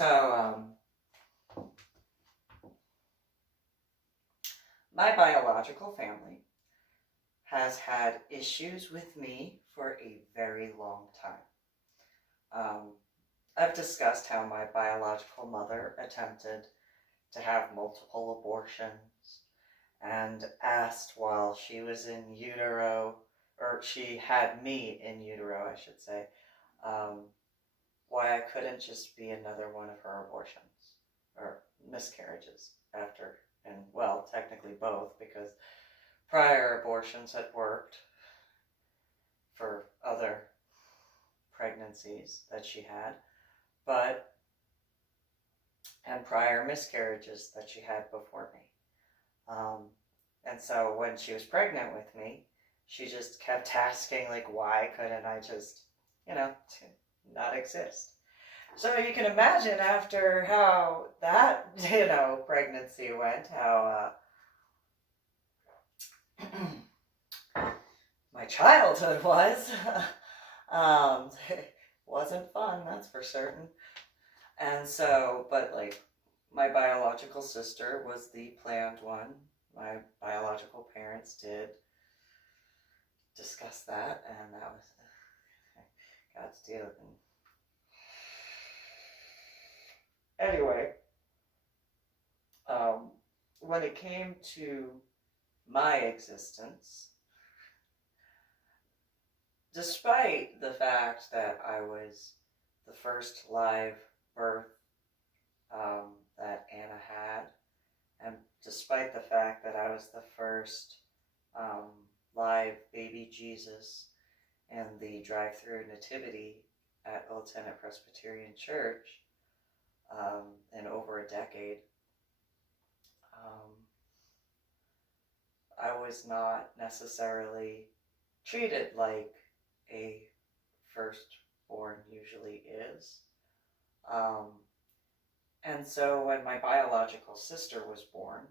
So, my biological family has had issues with me for a very long time. I've discussed how my biological mother attempted to have multiple abortions and asked while she was in utero, or she had me in utero, I should say, why I couldn't just be another one of her abortions or miscarriages after, and well, technically both, because prior abortions had worked for other pregnancies that she had, and prior miscarriages that she had before me. And so when she was pregnant with me, she just kept asking, like, why couldn't I just, not exist? So you can imagine after how that, pregnancy went, how my childhood was. It wasn't fun, that's for certain. And so, but like, my biological sister was the planned one. My biological parents did discuss that, and that was God's deal. Anyway, when it came to my existence, despite the fact that I was the first live birth that Anna had, and despite the fact that I was the first live baby Jesus in the drive-through nativity at Old Tenet Presbyterian Church in over a decade, I was not necessarily treated like a firstborn usually is. And so when my biological sister was born,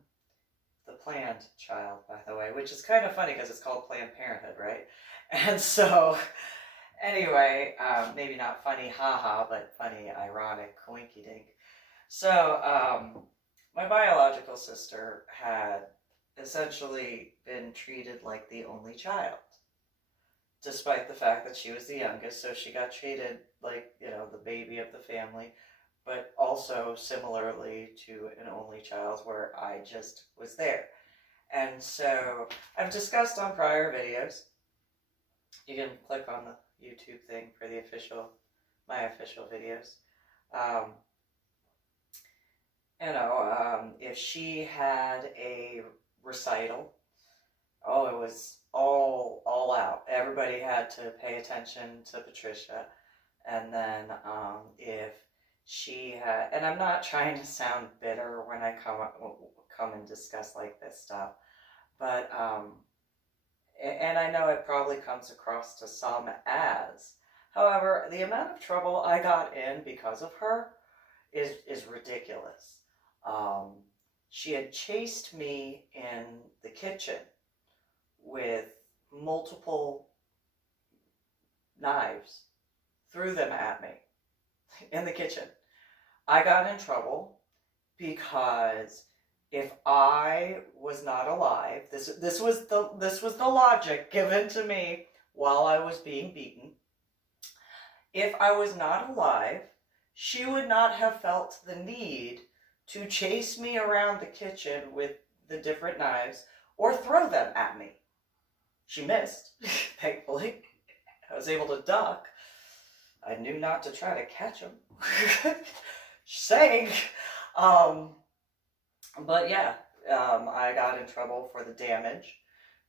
the planned child, by the way, which is kind of funny because it's called Planned Parenthood, right? And so, anyway, maybe not funny, haha, but funny, ironic, coinky dink. So, my biological sister had essentially been treated like the only child, despite the fact that she was the youngest, so she got treated like, the baby of the family, but also similarly to an only child where I just was there. And so I've discussed on prior videos, you can click on the YouTube thing for my official videos. If she had a recital, it was all out. Everybody had to pay attention to Patricia. And then if she had, and I'm not trying to sound bitter when I come and discuss like this stuff, but and I know it probably comes across to some as, however, the amount of trouble I got in because of her is ridiculous. She had chased me in the kitchen with multiple knives, threw them at me in the kitchen. I got in trouble because if I was not alive, this was the logic given to me while I was being beaten. If I was not alive, she would not have felt the need to chase me around the kitchen with the different knives or throw them at me. She missed, thankfully. I was able to duck. I knew not to try to catch him. Saying. But yeah, I got in trouble for the damage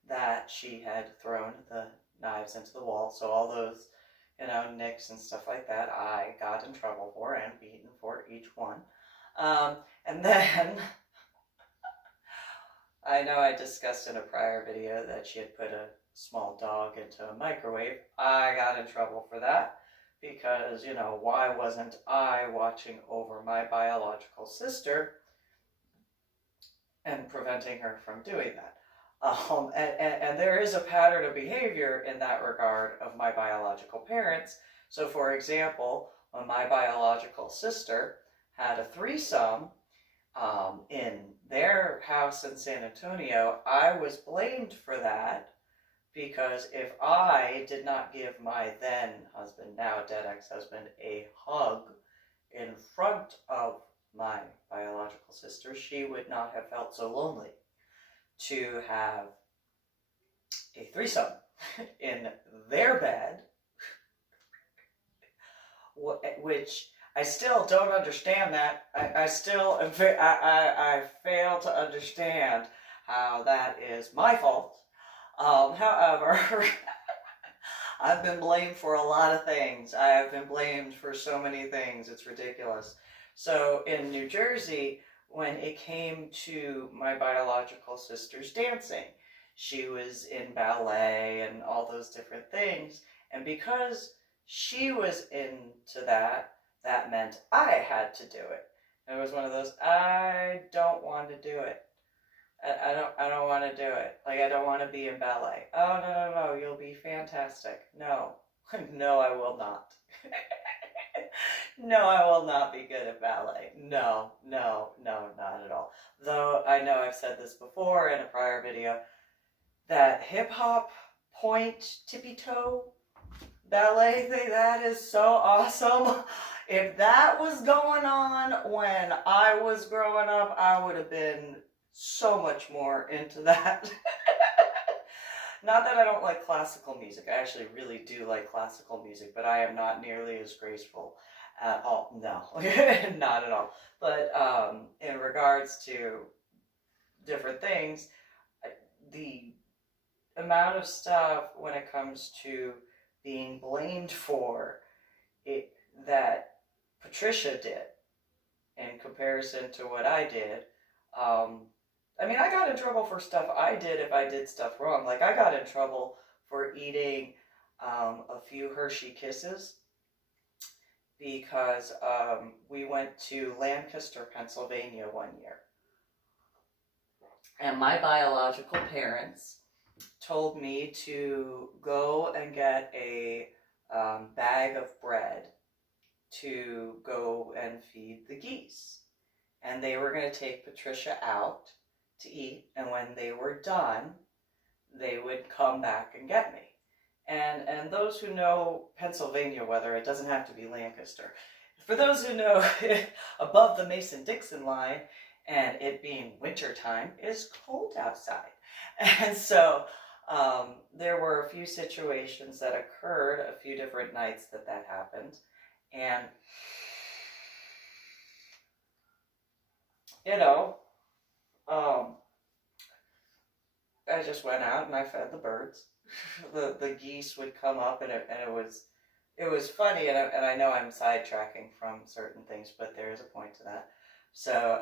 that she had thrown the knives into the wall. So all those, nicks and stuff like that, I got in trouble for and beaten for each one. And then, I know I discussed in a prior video that she had put a small dog into a microwave. I got in trouble for that because, why wasn't I watching over my biological sister and preventing her from doing that? And there is a pattern of behavior in that regard of my biological parents. So for example, when my biological sister had a threesome in their house in San Antonio, I was blamed for that because if I did not give my then husband, now dead ex-husband, a hug in front of my biological sister, she would not have felt so lonely to have a threesome in their bed, which I still don't understand that. I fail to understand how that is my fault. However, I've been blamed for a lot of things. I have been blamed for so many things. It's ridiculous. So in New Jersey, when it came to my biological sister's dancing, she was in ballet and all those different things. And because she was into that, that meant I had to do it. It was one of those, I don't want to do it. I don't want to do it. Like, I don't want to be in ballet. Oh, no, you'll be fantastic. No, no, I will not. No, I will not be good at ballet. No, not at all. Though I know I've said this before in a prior video, that hip hop point tippy toe ballet thing, that is so awesome. If that was going on when I was growing up, I would have been so much more into that. Not that I don't like classical music. I actually really do like classical music, but I am not nearly as graceful at all. No, not at all. But in regards to different things, the amount of stuff when it comes to being blamed for it that Patricia did in comparison to what I did, I mean, I got in trouble for stuff I did if I did stuff wrong. Like, I got in trouble for eating a few Hershey Kisses because we went to Lancaster, Pennsylvania one year. And my biological parents told me to go and get a bag of bread to go and feed the geese. And they were going to take Patricia out to eat, and when they were done, they would come back and get me. And those who know Pennsylvania weather, it doesn't have to be Lancaster. For those who know, above the Mason-Dixon line, and it being wintertime, it is cold outside. And so there were a few situations that occurred, a few different nights that happened. And, you know, I just went out and I fed the birds. The geese would come up, and it was funny, and I know I'm sidetracking from certain things, but there is a point to that. So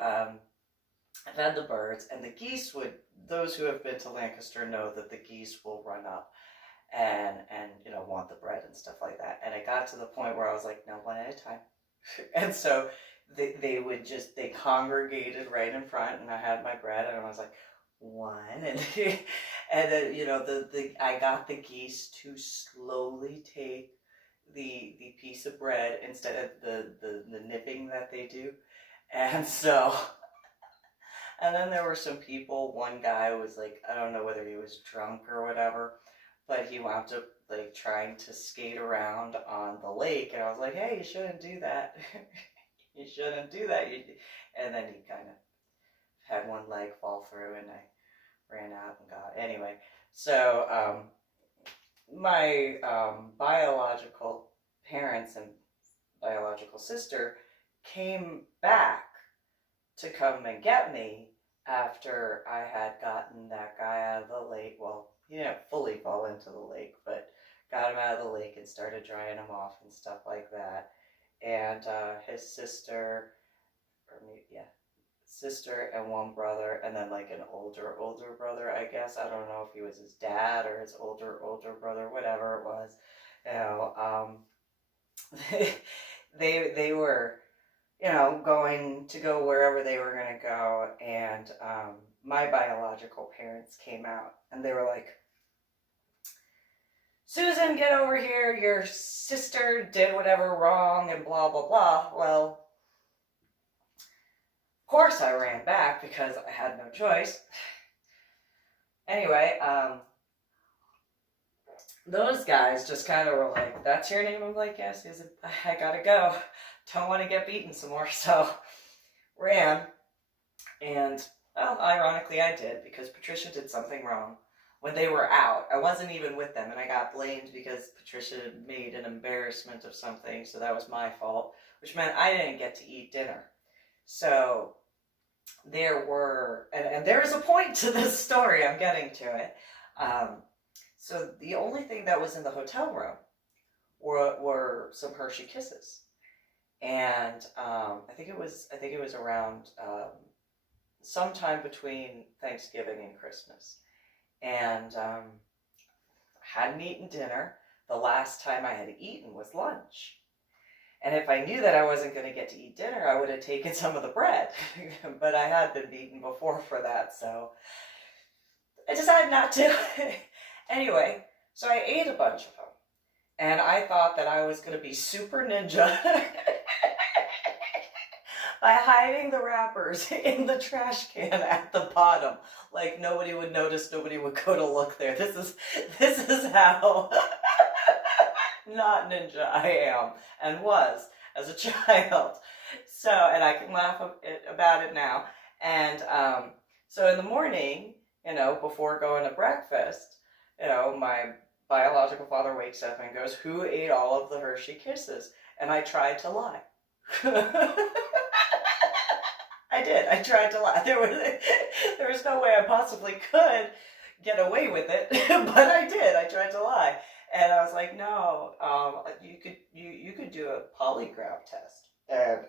I fed the birds, and the geese would, those who have been to Lancaster know that the geese will run up and you know, want the bread and stuff like that. And it got to the point where I was like, no, one at a time. And so they congregated right in front, and I had my bread, and I was like, one, and and then, you know, I got the geese to slowly take the piece of bread instead of the nipping that they do. And so, and then there were some people, one guy was like, I don't know whether he was drunk or whatever, but he wound up like trying to skate around on the lake, and I was like, hey, you shouldn't do that. You shouldn't do that. And then he kind of had one leg fall through, and I ran out and got it. Anyway, so my biological parents and biological sister came back to come and get me after I had gotten that guy out of the lake. Well, he didn't fully fall into the lake, but got him out of the lake and started drying him off and stuff like that. And his sister, or maybe, yeah, sister and one brother, and then like an older brother, I guess. I don't know if he was his dad or his older brother, whatever it was. You know, they were, you know, going to go wherever they were going to go, and my biological parents came out, and they were like, Susan, get over here, your sister did whatever wrong, and blah, blah, blah. Well, course I ran back because I had no choice. Anyway, those guys just kind of were like, "That's your name?" I'm like, "Yes." He's like, "I gotta go. Don't want to get beaten some more." So ran, and well, ironically I did, because Patricia did something wrong when they were out. I wasn't even with them, and I got blamed because Patricia made an embarrassment of something, so that was my fault, which meant I didn't get to eat dinner. So there were, and there is a point to this story, I'm getting to it. So the only thing that was in the hotel room were some Hershey Kisses, and I think it was around sometime between Thanksgiving and Christmas, and hadn't eaten dinner. The last time I had eaten was lunch. And if I knew that I wasn't going to get to eat dinner, I would have taken some of the bread. But I had been beaten before for that, so I decided not to. Anyway, so I ate a bunch of them. And I thought that I was going to be super ninja by hiding the wrappers in the trash can at the bottom. Like, nobody would notice, nobody would go to look there. This is how not ninja I am and was as a child. So, and I can laugh about it now. And so in the morning, before going to breakfast, my biological father wakes up and goes, "Who ate all of the Hershey Kisses?" And I tried to lie. I did. I tried to lie. There was no way I possibly could get away with it, but I did. I tried to lie. And I was like, "No, you could do a polygraph test, and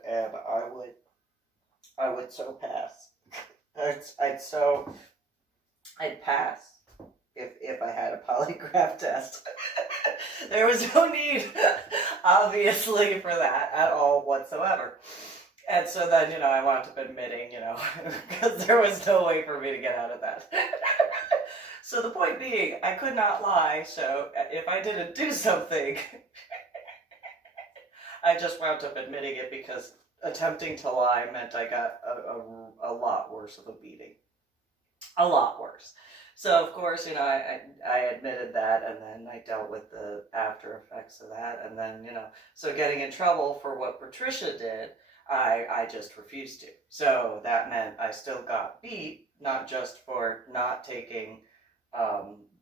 I would so pass. I'd pass if I had a polygraph test." There was no need, obviously, for that at all whatsoever. And so then, I wound up admitting, because there was no way for me to get out of that. So the point being, I could not lie, so if I didn't do something, I just wound up admitting it, because attempting to lie meant I got a lot worse of a beating. A lot worse. So, of course, I admitted that, and then I dealt with the after effects of that, and then, so getting in trouble for what Patricia did, I just refused to. So that meant I still got beat, not just for not taking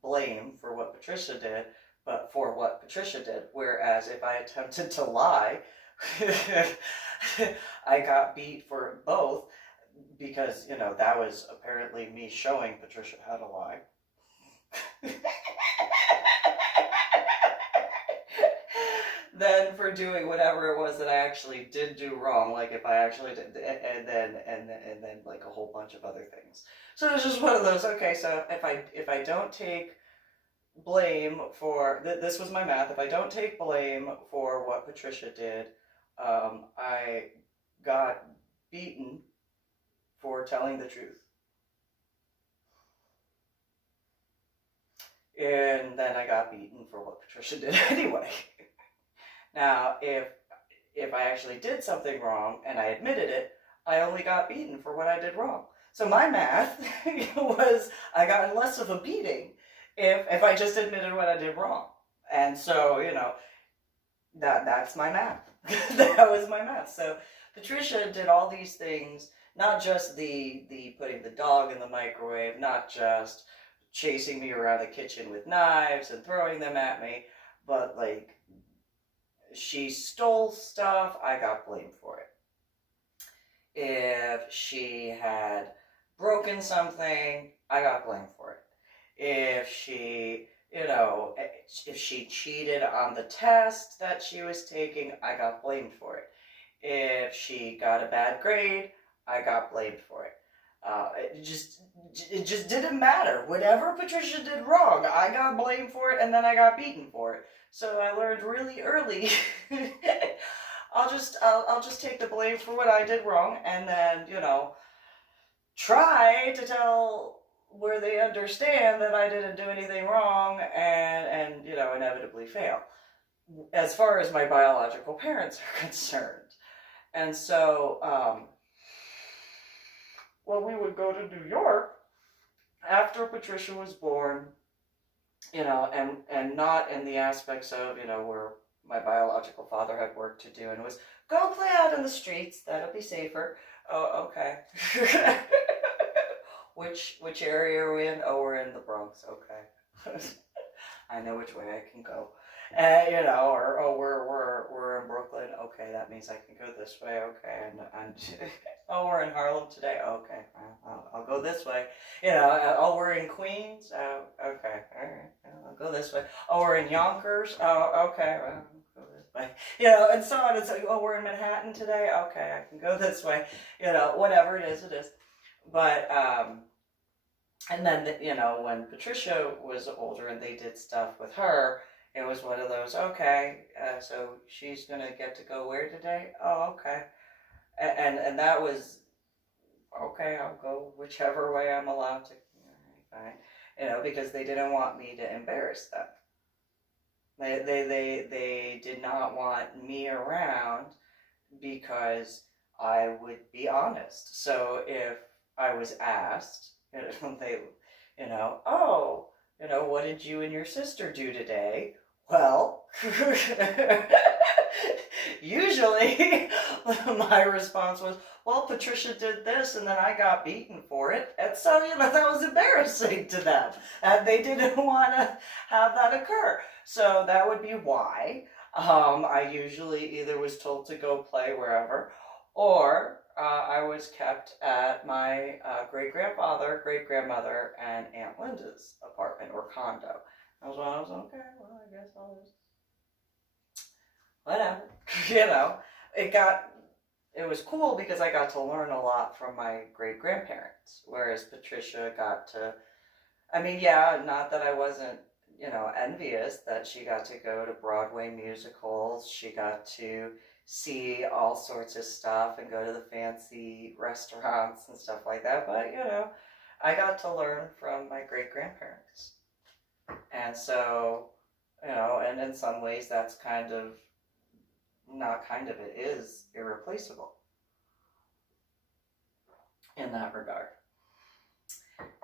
blame for what Patricia did, but for what Patricia did. Whereas if I attempted to lie, I got beat for both, because, that was apparently me showing Patricia how to lie. Then for doing whatever it was that I actually did do wrong, like if I actually did, and then like a whole bunch of other things. So it was just one of those. Okay, so if I don't take blame for this was my math. If I don't take blame for what Patricia did, I got beaten for telling the truth. And then I got beaten for what Patricia did anyway. Now, if I actually did something wrong and I admitted it, I only got beaten for what I did wrong. So my math was I got less of a beating if I just admitted what I did wrong. And so, that's my math. That was my math. So Patricia did all these things, not just the putting the dog in the microwave, not just chasing me around the kitchen with knives and throwing them at me, but like, she stole stuff, I got blamed for it. If she had broken something, I got blamed for it. If she, if she cheated on the test that she was taking, I got blamed for it. If she got a bad grade, I got blamed for it. It just didn't matter. Whatever Patricia did wrong, I got blamed for it, and then I got beaten for it. So I learned really early, I'll just take the blame for what I did wrong, and then, try to tell where they understand that I didn't do anything wrong, and inevitably fail, as far as my my biological parents are concerned. And so, well, we would go to New York after Patricia was born, and not in the aspects of, where my biological father had work to do and was, go play out in the streets, that'll be safer. Oh, okay. Which area are we in? Oh, we're in the Bronx, okay. I know which way I can go. Or oh, we're in Brooklyn. Okay, that means I can go this way. Okay, and oh, we're in Harlem today. Okay, I'll go this way. Oh, we're in Queens. Oh, okay, all right, I'll go this way. Oh, we're in Yonkers. Oh, okay, well, I'll go this way. And so on. And so, oh, we're in Manhattan today. Okay, I can go this way. Whatever it is, it is. But and then when Patricia was older and they did stuff with her. It was one of those, okay, so she's going to get to go where today? Oh, okay. And that was, okay, I'll go whichever way I'm allowed to. All right, fine. Because they didn't want me to embarrass them. They did not want me around because I would be honest. So if I was asked, they, oh, what did you and your sister do today? Well, usually my response was, well, Patricia did this and then I got beaten for it. And so, that was embarrassing to them. And they didn't want to have that occur. So that would be why I usually either was told to go play wherever, or I was kept at my great-grandfather, great-grandmother, and Aunt Linda's apartment or condo. I was okay, well, I guess I'll just, whatever. It was cool because I got to learn a lot from my great-grandparents, whereas Patricia got to, not that I wasn't, envious that she got to go to Broadway musicals, she got to see all sorts of stuff and go to the fancy restaurants and stuff like that, but, I got to learn from my great-grandparents. And so, and in some ways that's it is irreplaceable in that regard.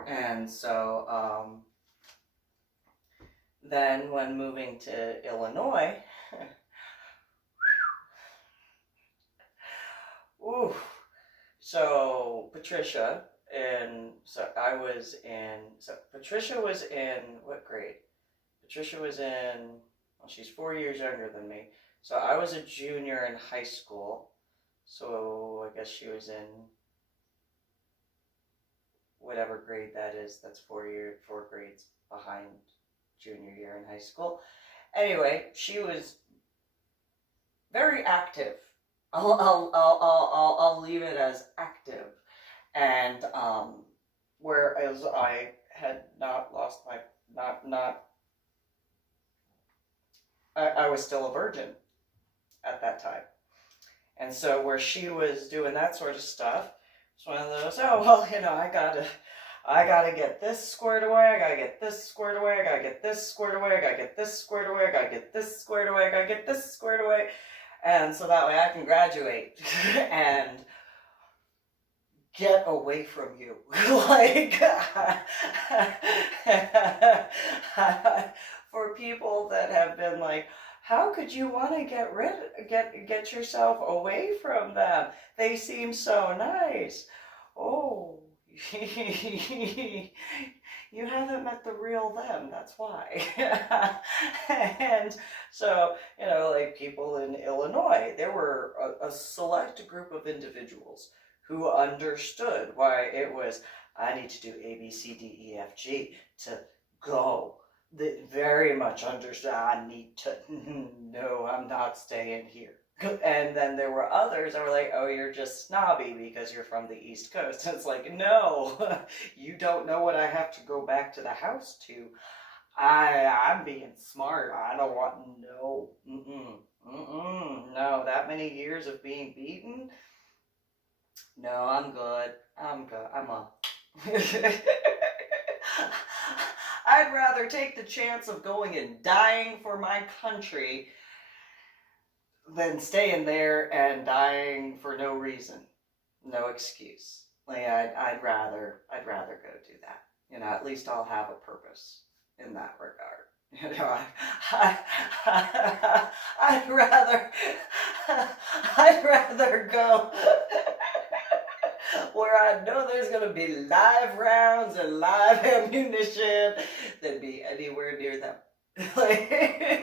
And so, then when moving to Illinois, so Patricia, Patricia was in what grade? Patricia was in, well, she's 4 years younger than me. So I was a junior in high school. So I guess she was in whatever grade that is. That's 4 grades behind junior year in high school. Anyway, she was very active. I'll leave it as active. And whereas I had not lost I was still a virgin at that time. And so where she was doing that sort of stuff, it's one of those, oh, well, I gotta get this squared away, I gotta get this squared away, I gotta get this squared away, I gotta get this squared away, I gotta get this squared away, I gotta get this squared away. And so that way I can graduate and get away from you. For people that have been like, how could you want to get yourself away from them? They seem so nice. Oh, you haven't met the real them, that's why. And so, people in Illinois, there were a select group of individuals who understood why it was, I need to do A, B, C, D, E, F, G to go. That very much understood, I need to, no, I'm not staying here. And then there were others that were like, oh, you're just snobby because you're from the East Coast. And it's like, no, you don't know what I have to go back to the house to. I'm being smart. I don't want, no, no, that many years of being beaten. No, I'm good. I'm I'd rather take the chance of going and dying for my country than staying there and dying for no reason. No excuse. Like I'd rather go do that. You know, at least I'll have a purpose in that regard. You know, I'd rather I'd rather go where I know there's gonna be live rounds and live ammunition than be anywhere near them. Like,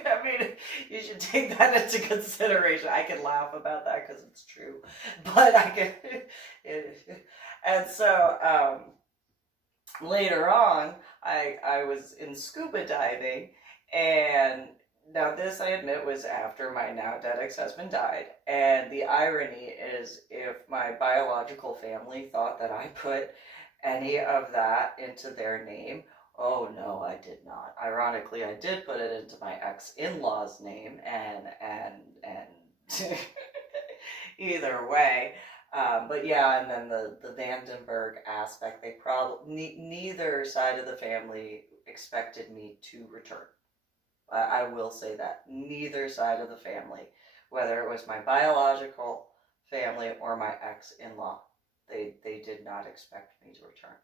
I mean, you should take that into consideration. I can laugh about that because it's true, but I can. And so later on, I was in scuba diving, and now this, I admit, was after my now dead ex-husband died. And the irony is, if my biological family thought that I put any of that into their name, oh no, I did not. Ironically, I did put it into my ex-in-law's name, and either way. But yeah, and then the Vandenberg aspect, they probably, neither side of the family expected me to return. I will say that. Neither side of the family, whether it was my biological family or my ex-in-law, they did not expect me to return.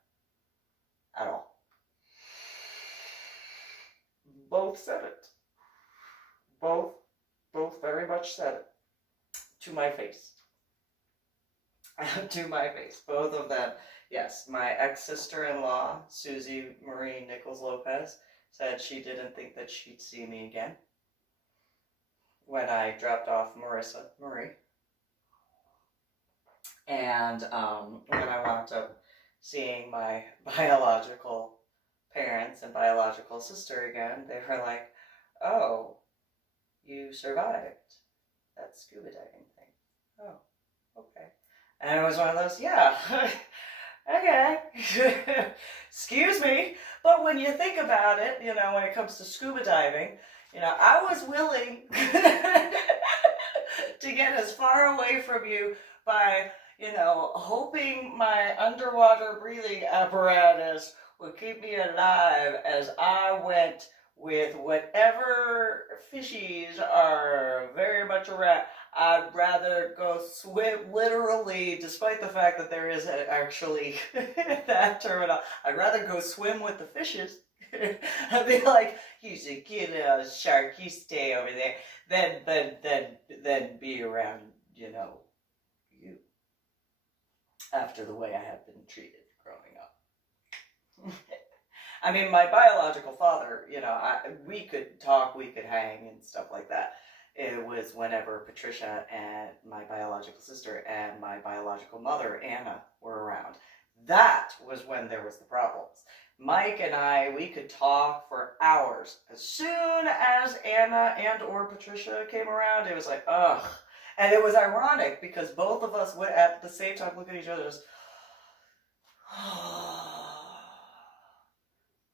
At all. Both said it. Both very much said it. To my face. To my face. Both of them. Yes, my ex-sister-in-law, Susie Marie Nichols Lopez, said she didn't think that she'd see me again when I dropped off Marissa Marie. And when I wound up seeing my biological parents and biological sister again, they were like, oh, you survived that scuba diving thing. Oh, okay. And it was one of those, yeah, okay, excuse me. But when you think about it, you know, when it comes to scuba diving, you know, I was willing to get as far away from you by, you know, hoping my underwater breathing apparatus would keep me alive as I went with whatever fishies are very much around. I'd rather go swim, literally, despite the fact that there is actually that terminal, I'd rather go swim with the fishes. I'd be like, you should get a shark, you stay over there, then be around, you know, you, after the way I have been treated growing up. I mean, my biological father, you know, we could talk, we could hang and stuff like that. It was whenever Patricia and my biological sister and my biological mother, Anna, were around. That was when there was the problems. Mike and I, we could talk for hours. As soon as Anna and or Patricia came around, it was like, ugh. And it was ironic because both of us would at the same time look at each other just,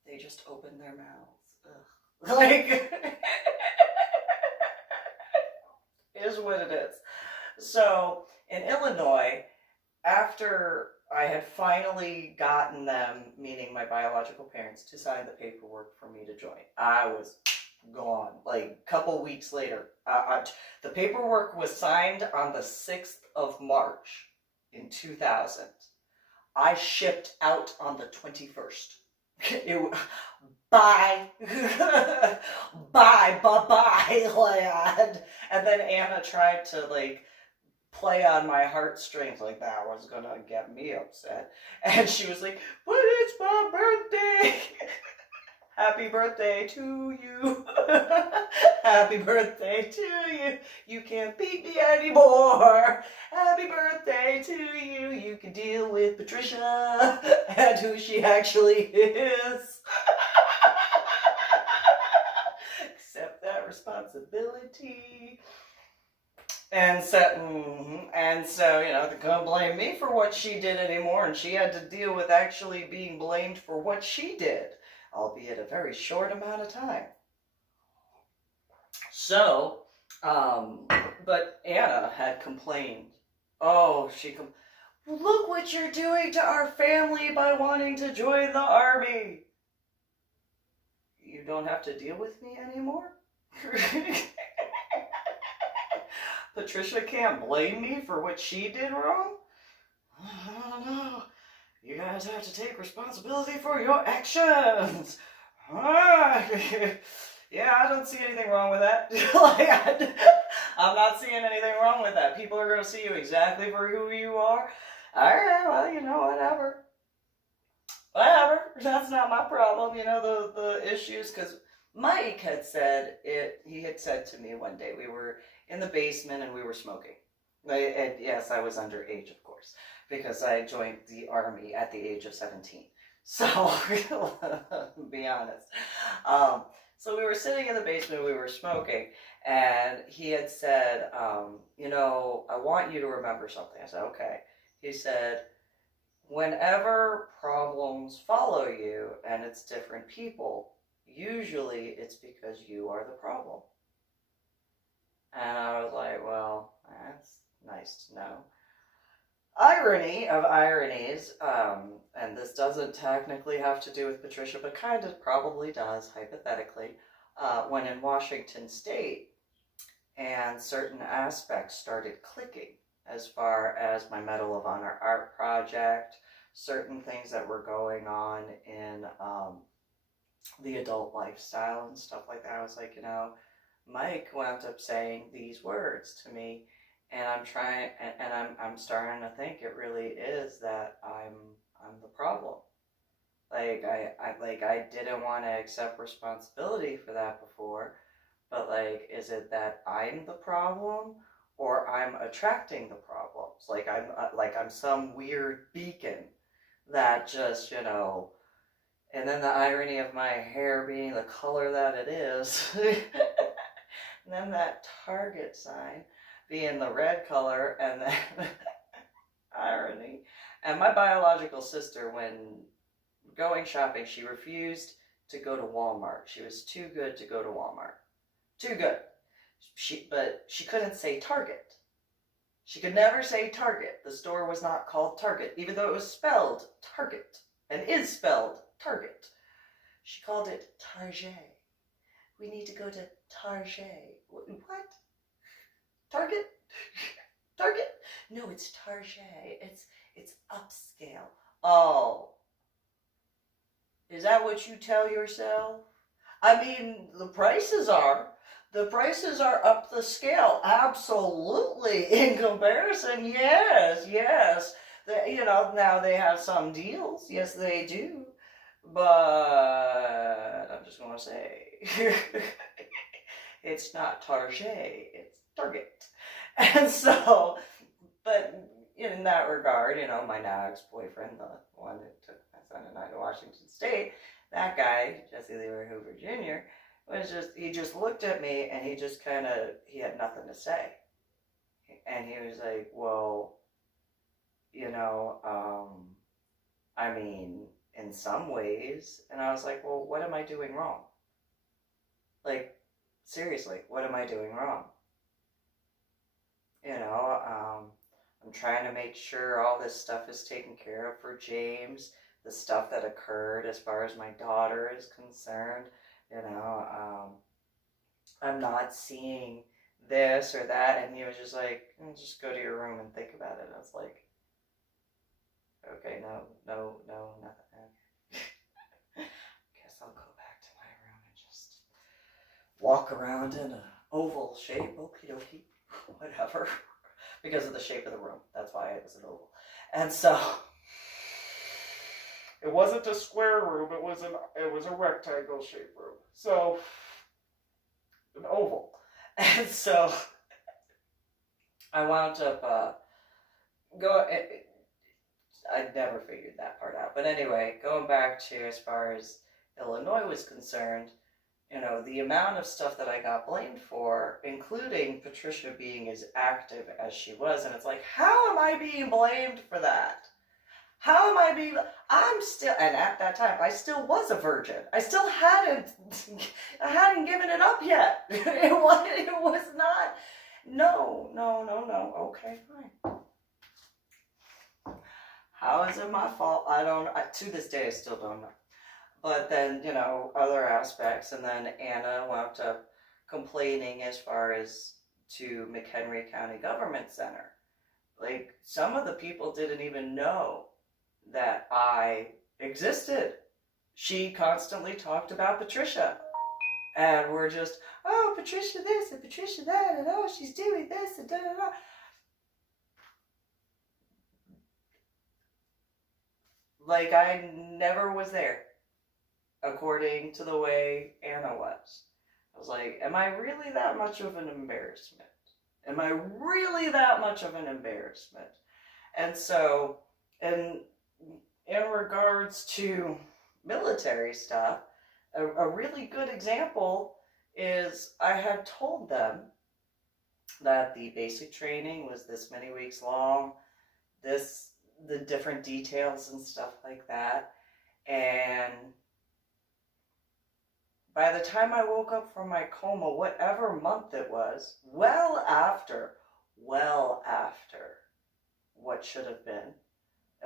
they just opened their mouths. Ugh. Like, is what it is. So in Illinois, after I had finally gotten them, meaning my biological parents, to sign the paperwork for me to join, I was gone. Like a couple weeks later, the paperwork was signed on the 6th of March in 2000. I shipped out on the 21st. Bye. Bye, lad. And then Anna tried to, like, play on my heartstrings, like that was gonna get me upset. And she was like, but it's my birthday. Happy birthday to you. Happy birthday to you. You can't beat me anymore. Happy birthday to you. You can deal with Patricia and who she actually is. Accept that responsibility. And so, you know, they couldn't blame me for what she did anymore, and she had to deal with actually being blamed for what she did, albeit a very short amount of time. So, but Anna had complained. Oh, look what you're doing to our family by wanting to join the army. You don't have to deal with me anymore? Patricia can't blame me for what she did wrong? I don't know. guys have to take responsibility for your actions. Yeah, I don't see anything wrong with that. I'm not seeing anything wrong with that. People are going to see you exactly for who you are. All right, well, whatever. Whatever. That's not my problem. The issues, because Mike had said it. He had said to me one day, we were in the basement and we were smoking. And yes, I was underage, of course, because I joined the army at the age of 17. So, be honest. So we were sitting in the basement, we were smoking, and he had said, I want you to remember something. I said, okay. He said, whenever problems follow you and it's different people, usually it's because you are the problem. And I was like, well, that's nice to know. Irony of ironies, and this doesn't technically have to do with Patricia, but kind of probably does, hypothetically, when in Washington State, and certain aspects started clicking as far as my Medal of Honor art project, certain things that were going on in the adult lifestyle and stuff like that. I was like, Mike wound up saying these words to me, and I'm trying, and I'm starting to think it really is that I'm the problem. I didn't want to accept responsibility for that before, but is it that I'm the problem, or I'm attracting the problems? I'm some weird beacon that just, and then the irony of my hair being the color that it is, and then that target sign being the red color, and then irony. And my biological sister, when going shopping, she refused to go to Walmart. She was too good to go to Walmart. Too good. But she couldn't say Target. She could never say Target. The store was not called Target, even though it was spelled Target, and is spelled Target. She called it Target. We need to go to Target. What? Target? Target? No, it's Target. It's upscale. Oh. Is that what you tell yourself? I mean, the prices are up the scale. Absolutely. In comparison, yes. Now they have some deals. Yes, they do. But I'm just going to say, it's not Target, it's Target. And so, but in that regard, my now ex-boyfriend, the one who took my son and I to Washington State, that guy, Jesse Leroy Hoover Jr., he just looked at me and he just he had nothing to say. And he was like, well, I mean, in some ways. And I was like, well, what am I doing wrong? Seriously, what am I doing wrong? I'm trying to make sure all this stuff is taken care of for James, the stuff that occurred as far as my daughter is concerned. I'm not seeing this or that. And he was just like, just go to your room and think about it. I was like, okay, no, nothing. Okay. Guess I'll go back to my room and just walk around in an oval shape. Okie dokie. Whatever. Because of the shape of the room. That's why it was an oval. And so, it wasn't a square room, it was a rectangle shaped room. So, an oval. And so, I wound up I never figured that part out. But anyway, going back to as far as Illinois was concerned, the amount of stuff that I got blamed for, including Patricia being as active as she was, and it's like, how am I being blamed for that? How am I being, and at that time, I still was a virgin. I still hadn't given it up yet. It was not, no, okay, fine. How is it my fault? To this day, I still don't know. But then, other aspects, and then Anna wound up complaining as far as to McHenry County Government Center. Some of the people didn't even know that I existed. She constantly talked about Patricia. And we're just, oh, Patricia this and Patricia that, and oh, she's doing this and da da da. Like I never was there, according to the way Anna was. I was like, am I really that much of an embarrassment? Am I really that much of an embarrassment? And so, in regards to military stuff, a really good example is I had told them that the basic training was this many weeks long, the different details and stuff like that. And by the time I woke up from my coma, whatever month it was, well after what should have been,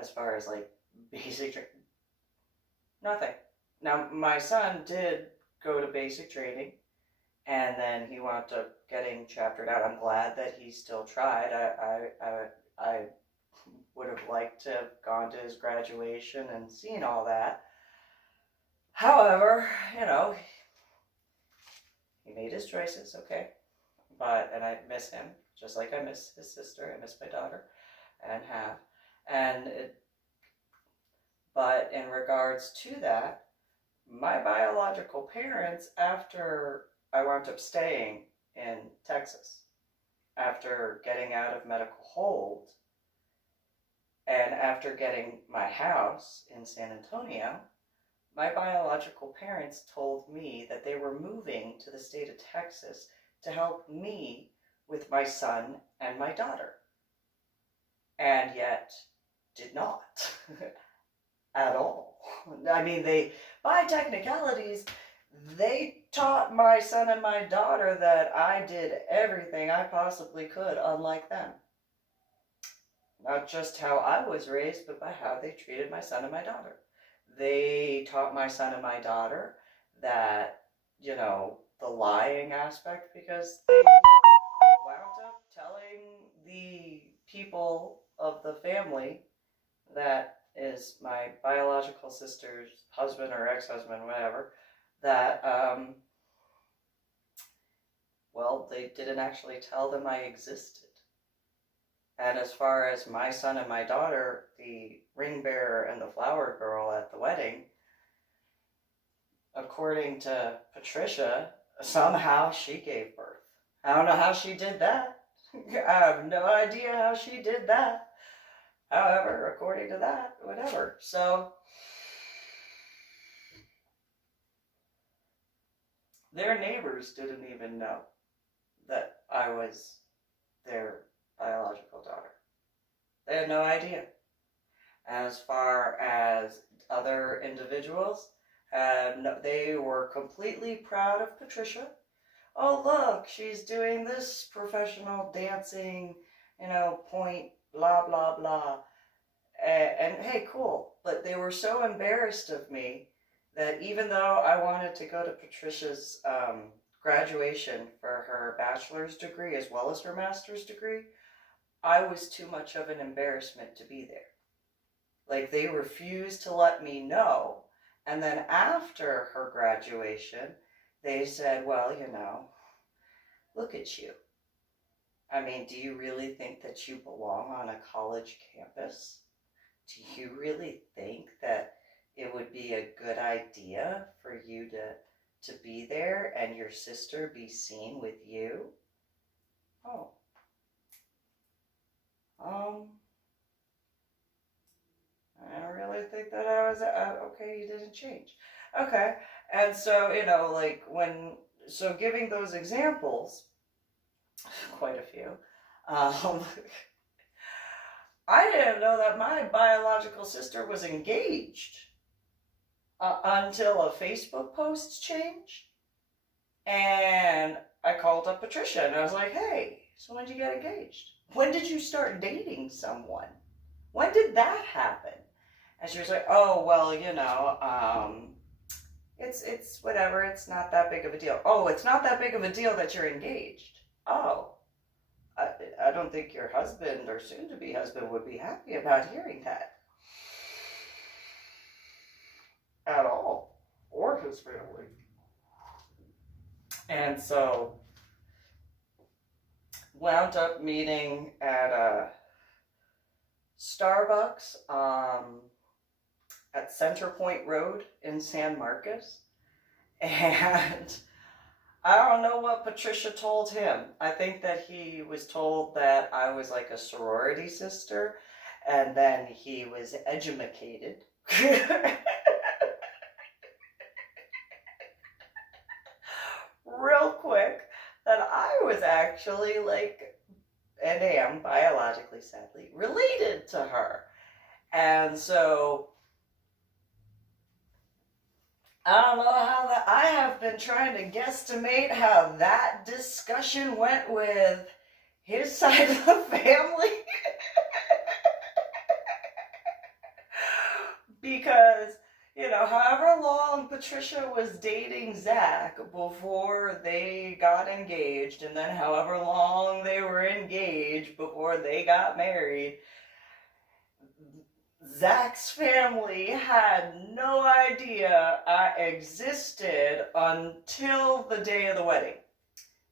as far as like basic training, nothing. Now, my son did go to basic training, and then he wound up getting chaptered out. I'm glad that he still tried. I would have liked to have gone to his graduation and seen all that. However, he made his choices, okay? And I miss him, just like I miss his sister. I miss my daughter, and have. But in regards to that, my biological parents, after I wound up staying in Texas, after getting out of medical hold, and after getting my house in San Antonio, my biological parents told me that they were moving to the state of Texas to help me with my son and my daughter. And yet did not at all. I mean, by technicalities, they taught my son and my daughter that I did everything I possibly could, unlike them. Not just how I was raised, but by how they treated my son and my daughter. They taught my son and my daughter that, the lying aspect, because they wound up telling the people of the family that is my biological sister's husband or ex-husband, whatever, that, they didn't actually tell them I existed. And as far as my son and my daughter, the ring bearer and the flower girl at the wedding, according to Patricia, somehow she gave birth. I don't know how she did that. I have no idea how she did that. However, according to that, whatever. So, their neighbors didn't even know that I was their biological daughter. They had no idea. As far as other individuals, they were completely proud of Patricia. Oh, look, she's doing this professional dancing, point, blah, blah, blah. And hey, cool. But they were so embarrassed of me that even though I wanted to go to Patricia's graduation for her bachelor's degree as well as her master's degree, I was too much of an embarrassment to be there. Like, they refused to let me know. And then after her graduation, they said, well, look at you. I mean, do you really think that you belong on a college campus? Do you really think that it would be a good idea for you to be there and your sister be seen with you? Oh. I don't really think that I was, okay, you didn't change. Okay, and so, giving those examples, quite a few, I didn't know that my biological sister was engaged until a Facebook post changed, and I called up Patricia, and I was like, hey, so when did you get engaged? When did you start dating someone? When did that happen? And she was like, oh, well, it's whatever. It's not that big of a deal. Oh, it's not that big of a deal that you're engaged. Oh, I don't think your husband or soon-to-be husband would be happy about hearing that. at all, or his family. And so, wound up meeting at a Starbucks at Center Point Road in San Marcos. And I don't know what Patricia told him. I think that he was told that I was like a sorority sister, and then he was edumacated. Real quick, that I was actually like, and am biologically, sadly, related to her. And so I don't know how that, I have been trying to guesstimate how that discussion went with his side of the family. Because, you know, however long Patricia was dating Zach before they got engaged, and then however long they were engaged before they got married, Zach's family had no idea I existed until the day of the wedding.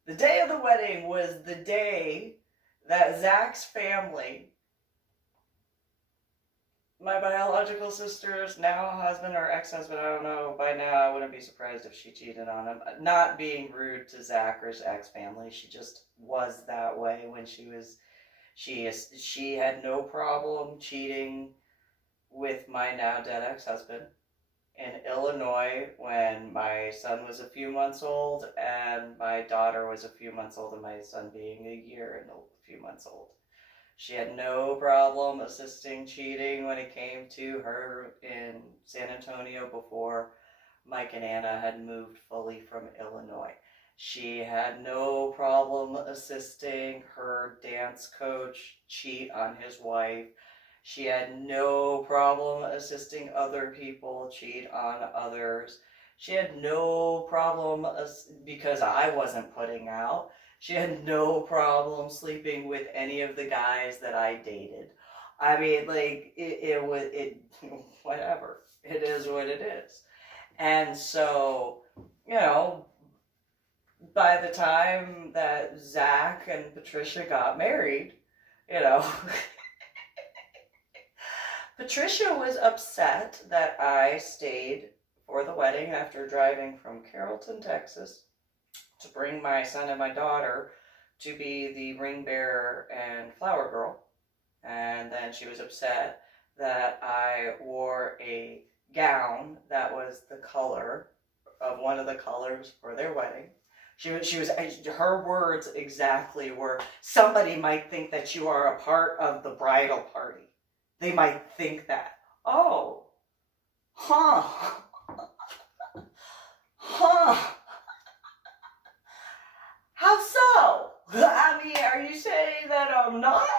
The day of the wedding was the day that Zach's family, my biological sister's now husband or ex-husband, I don't know, by now I wouldn't be surprised if she cheated on him. Not being rude to Zach or Zach's family, she just was that way when she had no problem cheating with my now dead ex-husband in Illinois when my son was a few months old and my daughter was a few months old, and my son being a year and a few months old. She had no problem assisting cheating when it came to her in San Antonio before Mike and Anna had moved fully from Illinois. She had no problem assisting her dance coach cheat on his wife. She had no problem assisting other people cheat on others. She had no problem, because I wasn't putting out, she had no problem sleeping with any of the guys that I dated. I mean, like, whatever. It is what it is. And so, you know, by the time that Zach and Patricia got married, you know, Patricia was upset that I stayed for the wedding after driving from Carrollton, Texas, to bring my son and my daughter to be the ring bearer and flower girl. And then she was upset that I wore a gown that was the color of one of the colors for their wedding. Her words exactly were, somebody might think that you are a part of the bridal party. They might think that. Oh, huh. How so? I mean, are you saying that I'm not?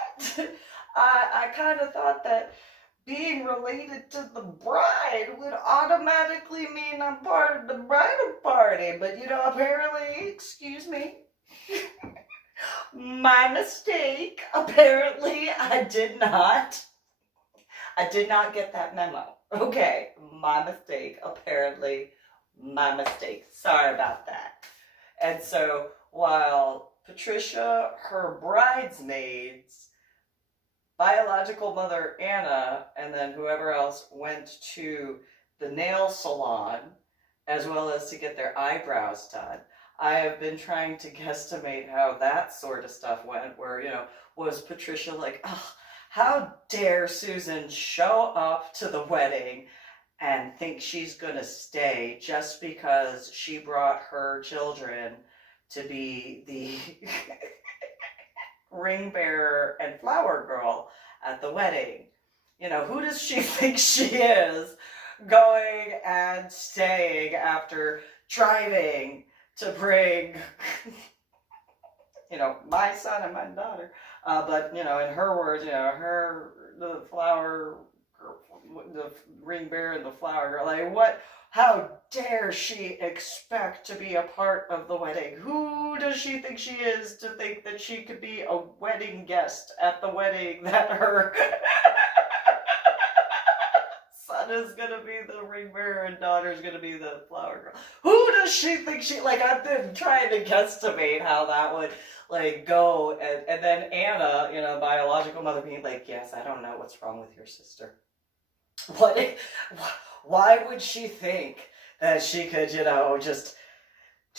I kind of thought that being related to the bride would automatically mean I'm part of the bridal party. But, you know, apparently, excuse me, my mistake. Apparently, I did not get that memo. Okay, my mistake. Apparently, my mistake. Sorry about that. And so, while Patricia, her bridesmaids, biological mother Anna, and then whoever else went to the nail salon, as well as to get their eyebrows done, I have been trying to guesstimate how that sort of stuff went, where, you know, was Patricia like, oh, how dare Susan show up to the wedding and think she's gonna stay just because she brought her children to be the ring bearer and flower girl at the wedding. You know, who does she think she is going and staying after driving to bring, you know, my son and my daughter, but, you know, in her words, you know, the flower girl, the ring bearer and the flower girl, like, what, how dare she expect to be a part of the wedding? Who does she think she is to think that she could be a wedding guest at the wedding that her son son is gonna be the ring bearer and daughter's gonna be the flower girl. Who does she think she, like, I've been trying to guesstimate how that would, like, go, and then Anna, biological mother being like, yes, I don't know what's wrong with your sister. Why would she think that she could, just,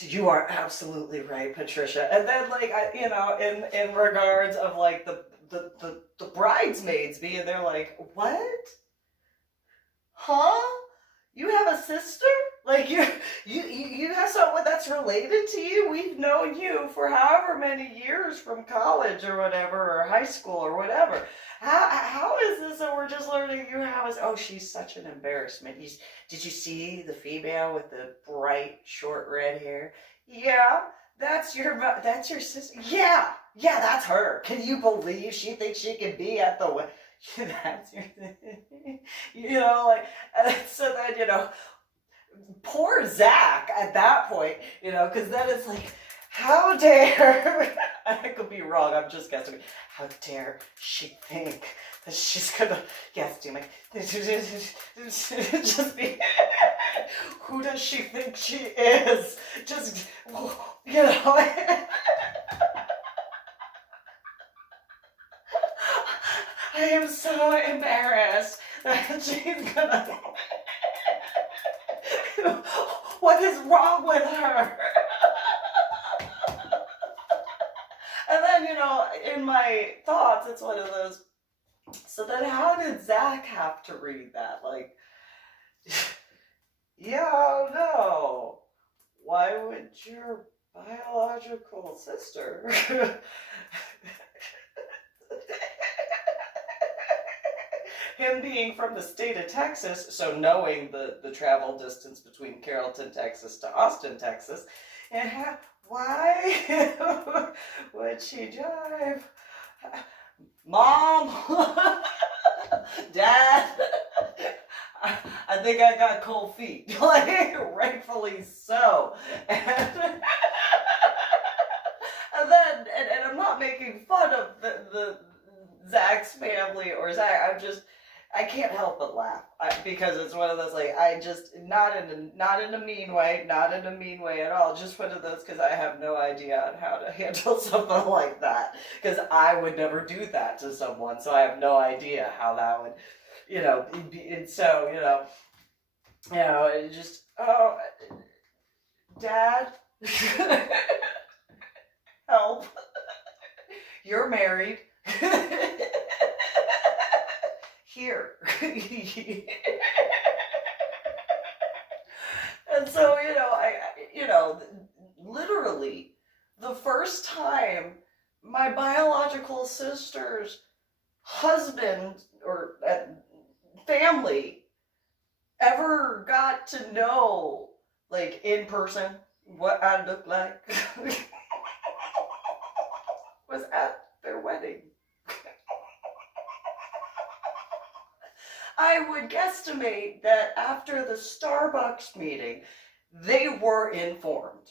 you are absolutely right, Patricia. And then, like, in regards of, like, the bridesmaids being there, like, what? Huh? You have a sister? Like, you have someone that's related to you? We've known you for however many years from college or whatever, or high school or whatever. How is this that we're just learning you have a... Oh, she's such an embarrassment. Did you see the female with the bright, short red hair? Yeah, that's your sister. Yeah, that's her. Can you believe she thinks she can be at the... That's your... like... And so then, poor Zach at that point, because then it's like, how dare, I could be wrong, I'm just guessing, how dare she think that she's gonna, yes, do like, just be, who does she think she is? Just, I am so embarrassed that she's gonna... What is wrong with her? And then, in my thoughts, it's one of those, so then how did Zach have to read that? Like, yeah, no. Why would your biological sister... Him being from the state of Texas, so knowing the travel distance between Carrollton, Texas to Austin, Texas, and why would she drive? Mom, Dad, I think I got cold feet, like, rightfully so. And then, and I'm not making fun of the Zach's family or Zach, I can't help but laugh because it's one of those, like, I just, not in a mean way at all, just one of those, because I have no idea on how to handle something like that, because I would never do that to someone, so I have no idea how that would, and so, it just, oh, Dad, help, you're married, here. And so, literally, the first time my biological sister's husband or family ever got to know, like, in person, what I look like was at their wedding. I would guesstimate that after the Starbucks meeting, they were informed.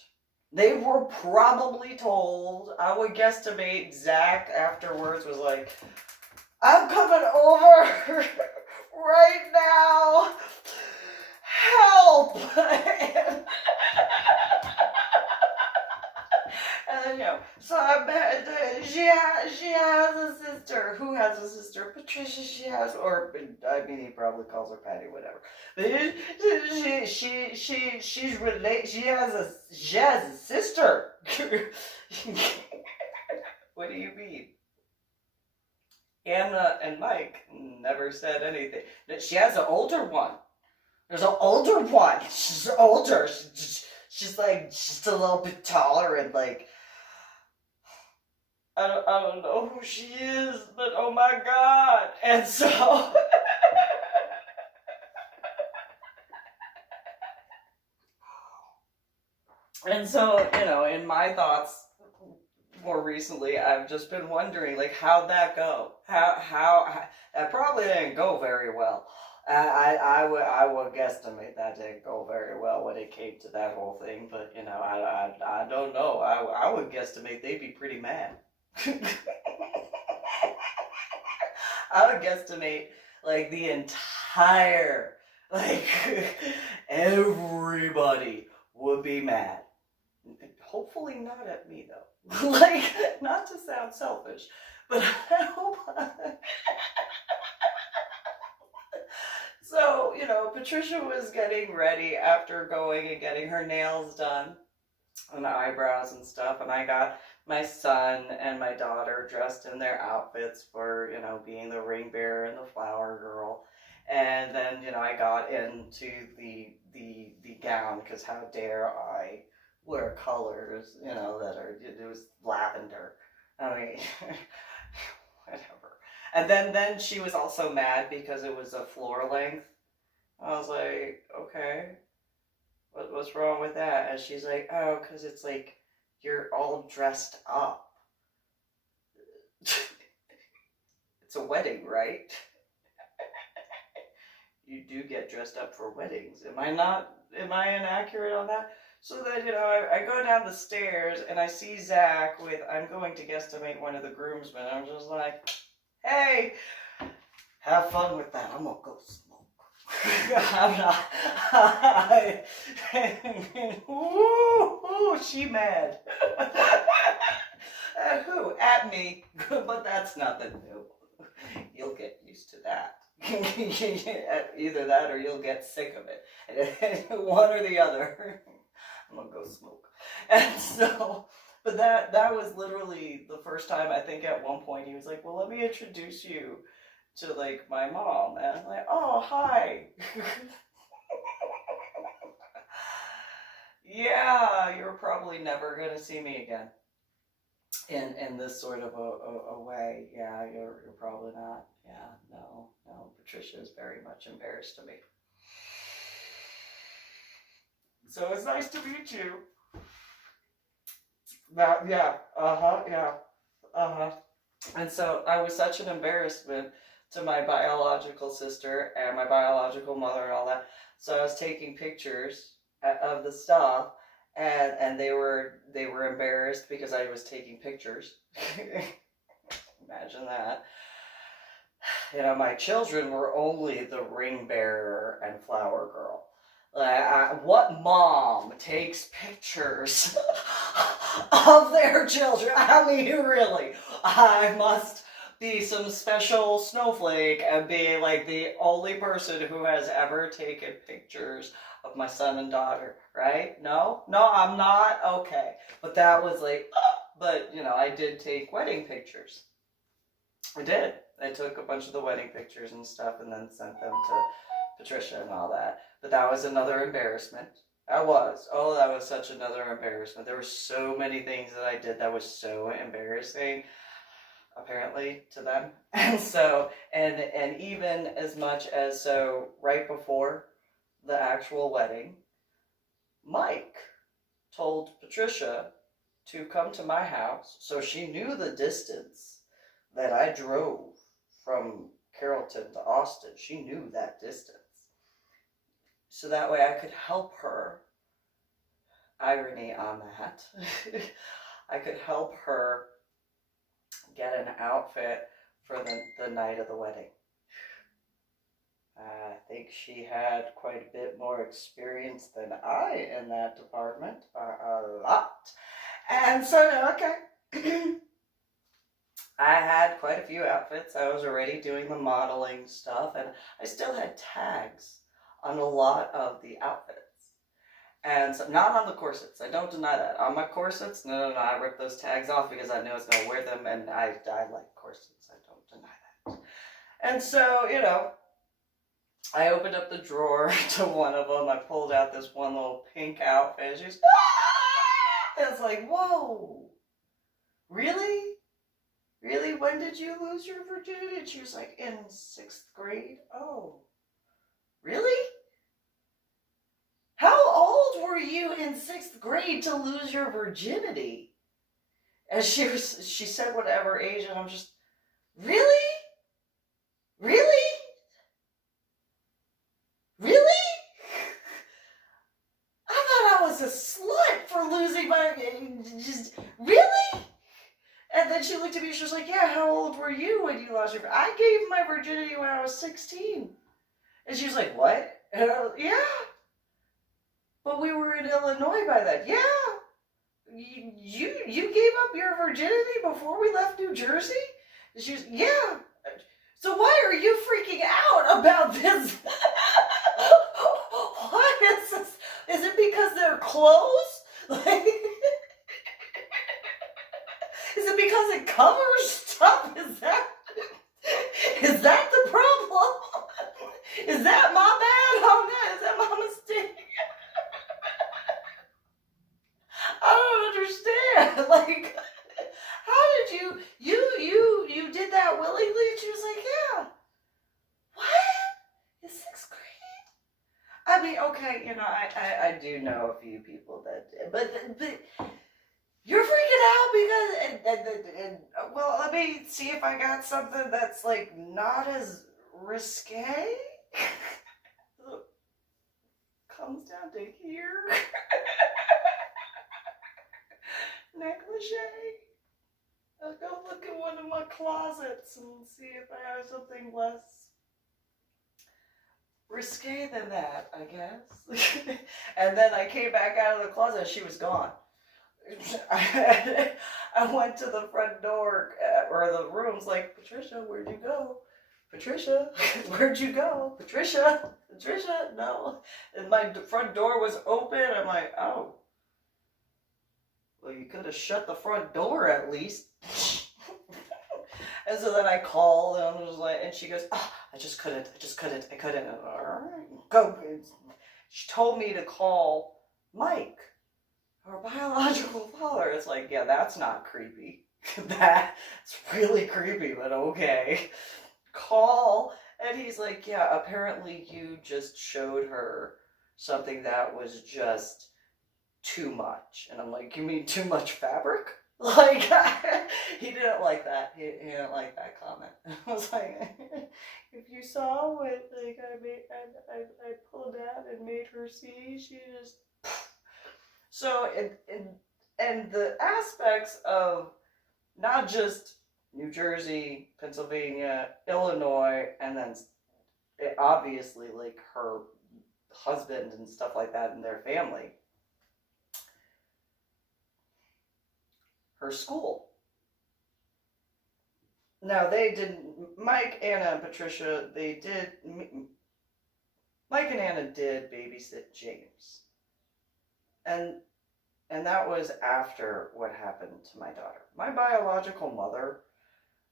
They were probably told. I would guesstimate Zach afterwards was like, I'm coming over right now. Help! And then, so I bet she has a sister. Who has a sister? Patricia, she has, or, I mean, he probably calls her Patty, whatever. But she's related, she has a sister. What do you mean? Anna and Mike never said anything. She has an older one. There's an older one. She's older. She's like just a little bit taller and like, I don't know who she is, but oh my God. And so in my thoughts more recently, I've just been wondering, like, how'd that go? How that probably didn't go very well. I would guesstimate that didn't go very well when it came to that whole thing, but I don't know. I would guesstimate they'd be pretty mad. I would guesstimate like the entire Like, everybody would be mad. Hopefully not at me, though. Like, not to sound selfish, but I hope. So, Patricia was getting ready after going and getting her nails done and eyebrows and stuff, and I got my son and my daughter dressed in their outfits for, being the ring bearer and the flower girl. And then, I got into the gown, because how dare I wear colors, it was lavender. I mean, whatever. And then she was also mad because it was a floor length. I was like, okay, what's wrong with that? And she's like, oh, because it's like you're all dressed up. It's a wedding, right? You do get dressed up for weddings. Am I inaccurate on that? So then, I go down the stairs and I see Zach with, I'm going to guesstimate, one of the groomsmen. I'm just like, hey, have fun with that. I'm going to go smoke. I'm not. Ooh, she mad. At who? At me. But that's nothing new. You'll get used to that. Either that or you'll get sick of it. One or the other. I'm gonna go smoke. And so, but that was literally the first time. I think at one point he was like, well, let me introduce you to like my mom. And I'm like, oh, hi. Yeah, you're probably never gonna see me again in this sort of a way. Yeah, you're probably not. Yeah, no, Patricia is very much embarrassed of me. So it's nice to meet you. Yeah, yeah, And so I was such an embarrassment to my biological sister and my biological mother and all that. So I was taking pictures of the stuff, and they were embarrassed because I was taking pictures. Imagine that. My children were only the ring bearer and flower girl. What mom takes pictures of their children? I mean, really, I must be some special snowflake and be like the only person who has ever taken pictures of my son and daughter, right? No, I'm not. Okay. But that was like, but I did take wedding pictures. I did. I took a bunch of the wedding pictures and stuff and then sent them to Patricia and all that. But that was another embarrassment. That was such another embarrassment. There were so many things that I did that was so embarrassing, apparently, to them. And so, and even as much as, so right before the actual wedding, Mike told Patricia to come to my house, so she knew the distance that I drove from Carrollton to Austin. She knew that distance. So that way I could help her. Irony on that. I could help her get an outfit for the night of the wedding. I think she had quite a bit more experience than I in that department. A lot. And so, okay. I had quite a few outfits. I was already doing the modeling stuff, and I still had tags on a lot of the outfits. And so, not on the corsets. I don't deny that. On my corsets, no. I ripped those tags off because I knew I was going to wear them, and I like corsets. I don't deny that. And so, I opened up the drawer to one of them. I pulled out this one little pink outfit. She's, it's like, whoa, really? Really? When did you lose your virginity? And she was like, in 6th grade. Oh, really? How old were you in 6th grade to lose your virginity? And she said whatever age, and I'm just, really? Really? Really? I thought I was a slut for losing my, just, really? And then she looked at me, she was like, yeah, how old were you when you lost your, I gave my virginity when I was 16. And she was like, what? And I was, yeah, but we were in Illinois by then. Yeah, you gave up your virginity before we left New Jersey? She's, yeah. So why are you freaking out about this? What is this? Is it because they're clothes? Like, is it because it covers stuff? Is that the problem? Is that my bad on that? Is that my mistake? I don't understand. Like, how did you did that willingly? And she was like, yeah. What? In sixth grade? I mean, okay, you know, I do know a few people that did, but you're freaking out because, and well, let me see if I got something that's like not as risque. Comes down to here. Negligee. I'll go look in one of my closets and see if I have something less risque than that, I guess. And then I came back out of the closet and she was gone. I went to the front door or the room's like, Patricia, where'd you go? Patricia, where'd you go? Patricia, no. And my front door was open. I'm like, oh. Well, you could have shut the front door at least. And so then I called and I was like, and she goes, oh, I couldn't. And all right, go. She told me to call Mike, her biological father. It's like, yeah, that's not creepy. That's really creepy, but okay. Call. And he's like, yeah, apparently you just showed her something that was just too much. And I'm like, you mean too much fabric? Like, he didn't like that. He didn't like that comment. I was like, if you saw what like I pulled out and made her see, she just. So and the aspects of not just New Jersey, Pennsylvania, Illinois, and then obviously like her husband and stuff like that in their family. Her school. Now they didn't, Mike, Anna, and Patricia, Mike and Anna did babysit James. And that was after what happened to my daughter. My biological mother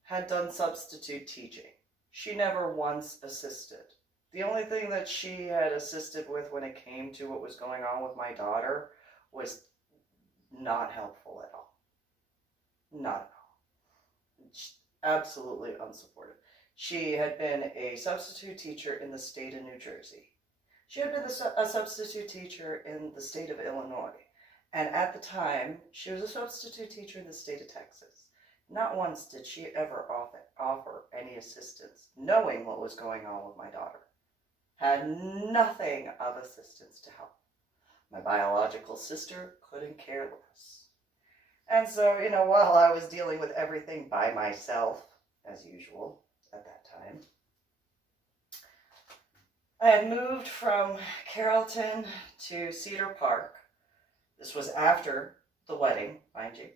had done substitute teaching. She never once assisted. The only thing that she had assisted with when it came to what was going on with my daughter was not helpful at all. Not at all. Absolutely unsupportive. She had been a substitute teacher in the state of New Jersey. She had been a substitute teacher in the state of Illinois. And at the time, she was a substitute teacher in the state of Texas. Not once did she ever offer any assistance, knowing what was going on with my daughter. Had nothing of assistance to help. My biological sister couldn't care less. And so, you know, while I was dealing with everything by myself, as usual, at that time, I had moved from Carrollton to Cedar Park. This was after the wedding, mind you.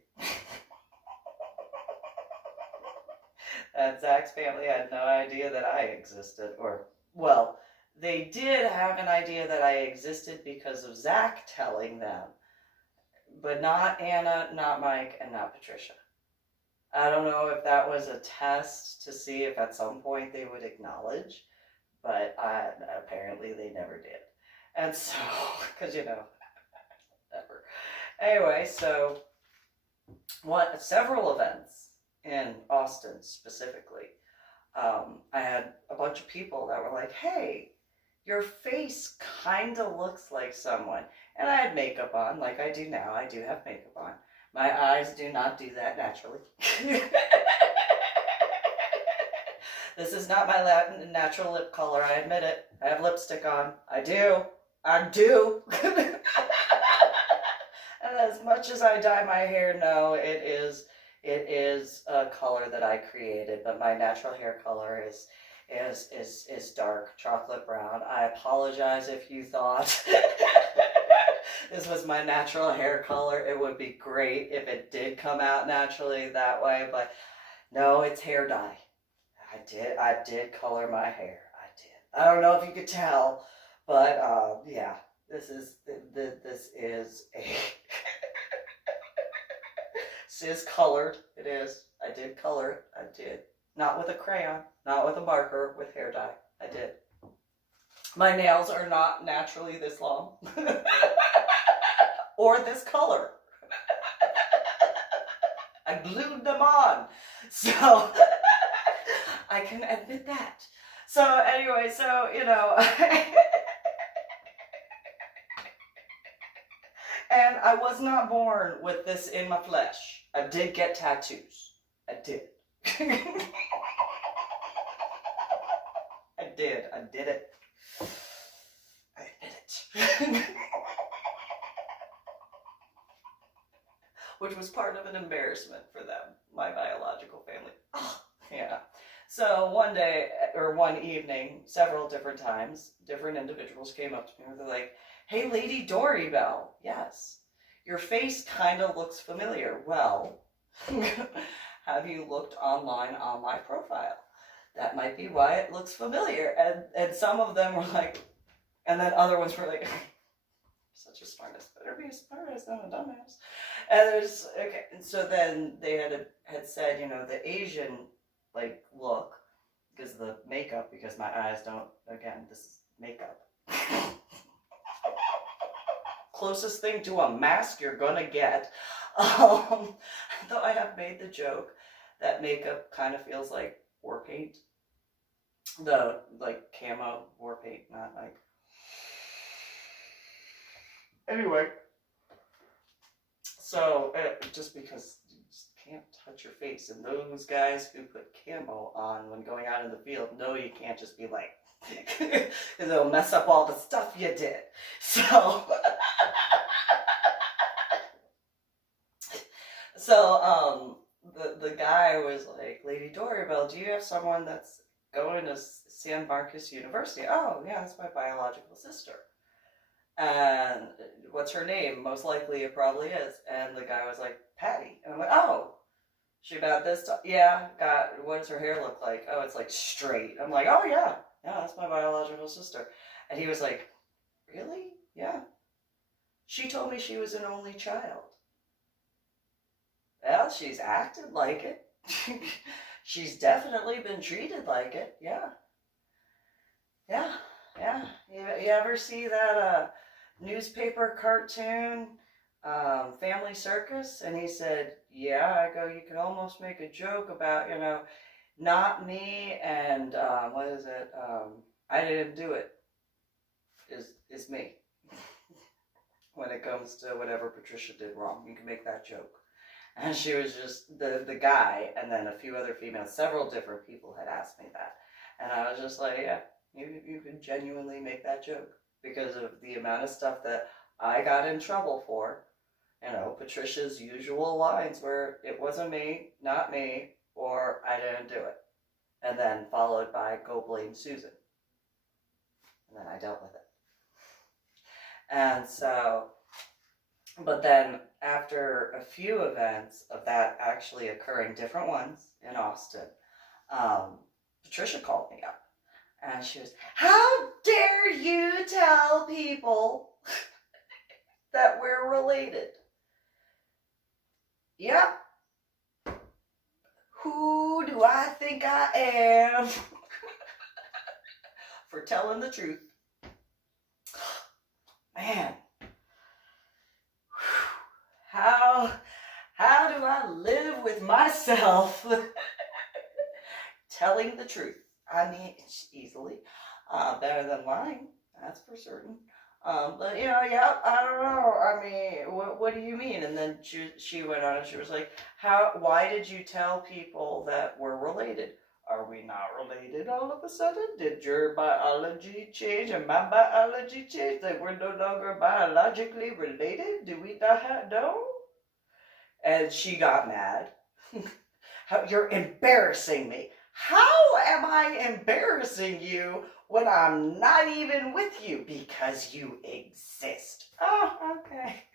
And Zach's family had no idea that I existed, or, well, they did have an idea that I existed because of Zach telling them. But not Anna, not Mike, and not Patricia. I don't know if that was a test to see if at some point they would acknowledge, but apparently they never did. And so, because, you know, never. Anyway, so several events in Austin specifically. I had a bunch of people that were like, hey, your face kind of looks like someone. And I had makeup on, like I do now. I do have makeup on. My eyes do not do that naturally. This is not my natural lip color, I admit it. I have lipstick on. I do. And as much as I dye my hair, no, it is a color that I created, but my natural hair color is dark chocolate brown. I apologize if you thought this was my natural hair color. It would be great if it did come out naturally that way, but no, it's hair dye. I did color my hair. I did. I don't know if you could tell, but yeah, this is a this is colored. It is. I did color it. I did. Not with a crayon, not with a marker, with hair dye. I did. My nails are not naturally this long or this color. I glued them on. So I can admit that. So anyway, so, you know, and I was not born with this in my flesh. I did get tattoos. I did. I did it. I admit it. Which was part of an embarrassment for them, my biological family. Oh, yeah. So one day, or one evening, several different times, different individuals came up to me and they're like, "Hey, Lady Dori, Belle, yes, your face kind of looks familiar. Well, have you looked online on my profile? That might be why it looks familiar." And some of them were like, and then other ones were like, "Such a smartass, better be a smartass than a dumbass." And there's, okay, and so then they had said, you know, the Asian, like, look, because the makeup, because my eyes don't, again, this is makeup. Closest thing to a mask you're gonna get. Though I have made the joke that makeup kind of feels like war paint. The, like, camo war paint, not like... Anyway. So, just because you just can't touch your face, and those guys who put camo on when going out in the field know you can't just be like, because it'll mess up all the stuff you did. So, the guy was like, "Lady Dori, Belle, do you have someone that's going to San Marcos University?" "Oh, yeah, that's my biological sister." "And what's her name?" "Most likely it probably is." And the guy was like, "Patty." And I'm like, "Oh, she about this time?" "Yeah, what does her hair look like?" "Oh, it's like straight." I'm like, "Oh, yeah, that's my biological sister." And he was like, "Really?" "Yeah. She told me she was an only child." "Well, she's acted like it." "She's definitely been treated like it." "Yeah. Yeah. Yeah. You ever see that newspaper cartoon, Family Circus?" And he said, "Yeah." I go, "You could almost make a joke about, you know, not me and, what is it? I didn't do it is me." When it comes to whatever Patricia did wrong, you can make that joke. And she was just, the guy, and then a few other females, several different people had asked me that. And I was just like, yeah, you can genuinely make that joke. Because of the amount of stuff that I got in trouble for. You know, Patricia's usual lines were, "It wasn't me, not me," or "I didn't do it." And then followed by, "Go blame Susan." And then I dealt with it. And so, but then after a few events of that actually occurring, different ones in Austin, Patricia called me up. And she was, "How dare you tell people that we're related?" "Yep. Who do I think I am for telling the truth?" Man. How do I live with myself telling the truth? I mean, it's easily better than lying, that's for certain. But, you know, yeah, I don't know. I mean, what do you mean? And then she went on and she was like, why did you tell people that we're related? Are we not related all of a sudden? Did your biology change and my biology change? That we're no longer biologically related? Do we not know? And she got mad. You're embarrassing me. How am I embarrassing you when I'm not even with you? Because you exist. Oh, okay.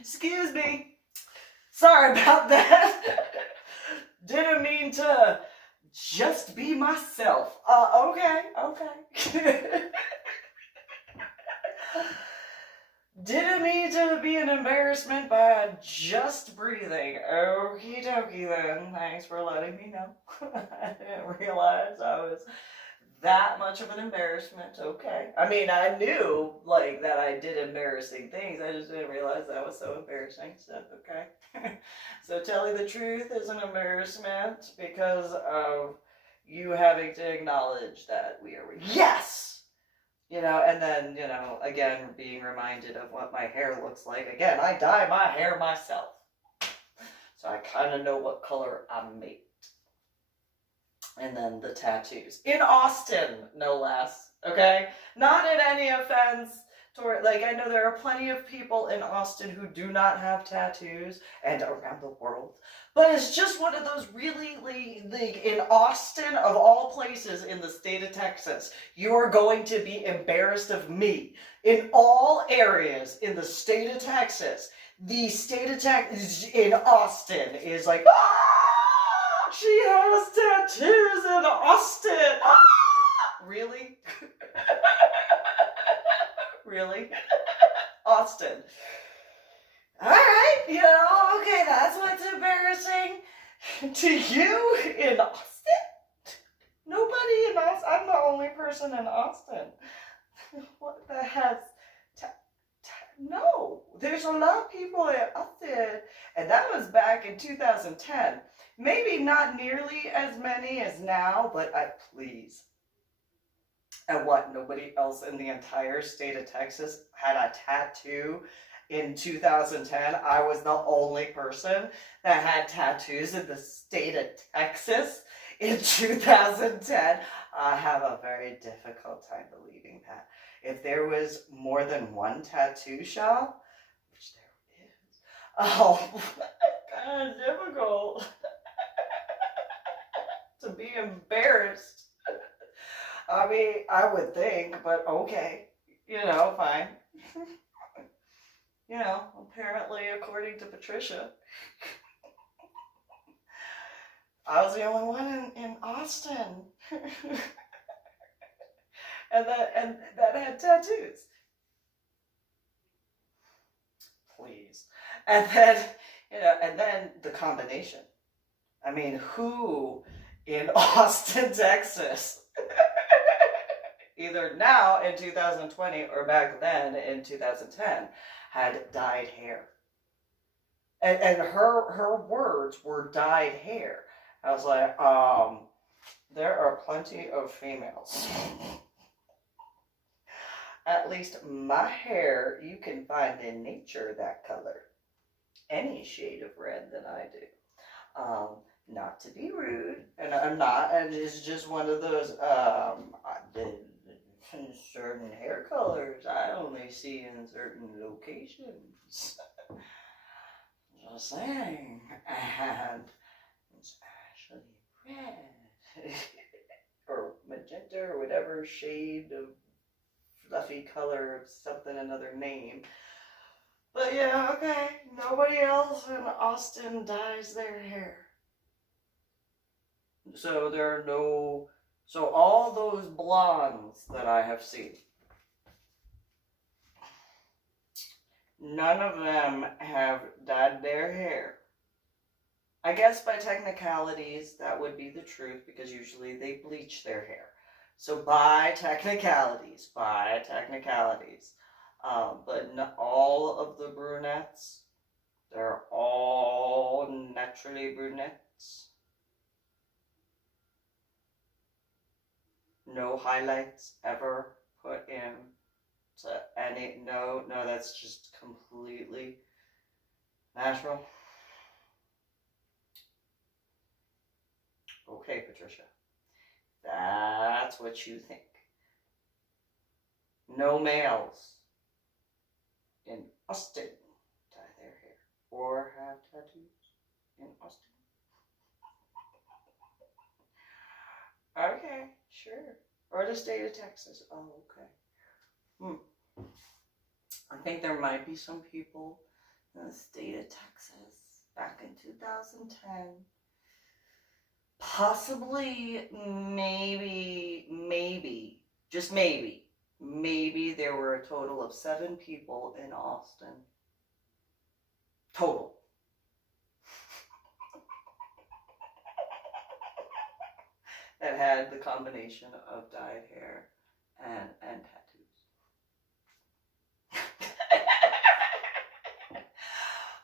Excuse me. Sorry about that. Didn't mean to just be myself. Okay. Didn't mean to be an embarrassment by just breathing. Okie dokie then. Thanks for letting me know. I didn't realize I was that much of an embarrassment. Okay. I mean, I knew like that I did embarrassing things. I just didn't realize that was so embarrassing. So, okay. So telling the truth is an embarrassment because of you having to acknowledge that we are. Yes! And then, again, being reminded of what my hair looks like. Again, I dye my hair myself. So I kind of know what color I'm made. And then the tattoos. In Austin, no less. Okay? Not in any offense. I know there are plenty of people in Austin who do not have tattoos and around the world. But it's just one of those really, in Austin, of all places in the state of Texas, you are going to be embarrassed of me. In all areas in the state of Texas, the state of Texas in Austin is like, ah, she has tattoos in Austin. Ah! Really? Really? Austin. Alright, okay, that's what's embarrassing to you in Austin? Nobody in Austin. I'm the only person in Austin. What the heck? No, there's a lot of people in Austin. And that was back in 2010. Maybe not nearly as many as now, but please. And what, nobody else in the entire state of Texas had a tattoo in 2010? I was the only person that had tattoos in the state of Texas in 2010. I have a very difficult time believing that. If there was more than one tattoo shop, which there is, kind of difficult to be embarrassed. I mean, I would think, but okay, fine. Apparently, according to Patricia, I was the only one in Austin. and that had tattoos. Please. And then the combination. I mean, who in Austin, Texas, either now in 2020 or back then in 2010, had dyed hair. And her words were dyed hair. I was like, there are plenty of females. At least my hair, you can find in nature that color. Any shade of red than I do. Not to be rude, and I'm not, and it's just one of those, certain hair colors I only see in certain locations. Just saying. And it's actually red. Or magenta, or whatever shade of fluffy color of something, another name. But yeah, okay, nobody else in Austin dyes their hair. So so all those blondes that I have seen, none of them have dyed their hair. I guess by technicalities, that would be the truth, because usually they bleach their hair. So by technicalities, but all of the brunettes, they're all naturally brunettes. No highlights ever put in to any, no, that's just completely natural. Okay, Patricia, that's what you think. No males in Austin dye their hair or have tattoos in Austin. Sure. Or the state of Texas. Oh, okay. I think there might be some people in the state of Texas back in 2010. Possibly, maybe, just maybe there were a total of 7 people in Austin. Total. That had the combination of dyed hair and tattoos.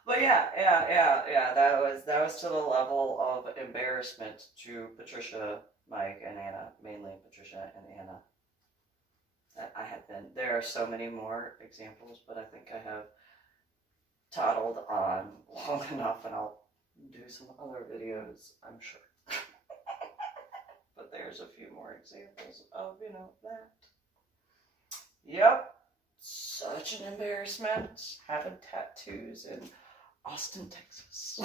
But yeah, that was to the level of embarrassment to Patricia, Mike, and Anna, mainly Patricia and Anna. That I have been. There are so many more examples, but I think I have toddled on long enough, and I'll do some other videos, I'm sure. But there's a few more examples of, that. Yep. Such an embarrassment having tattoos in Austin, Texas.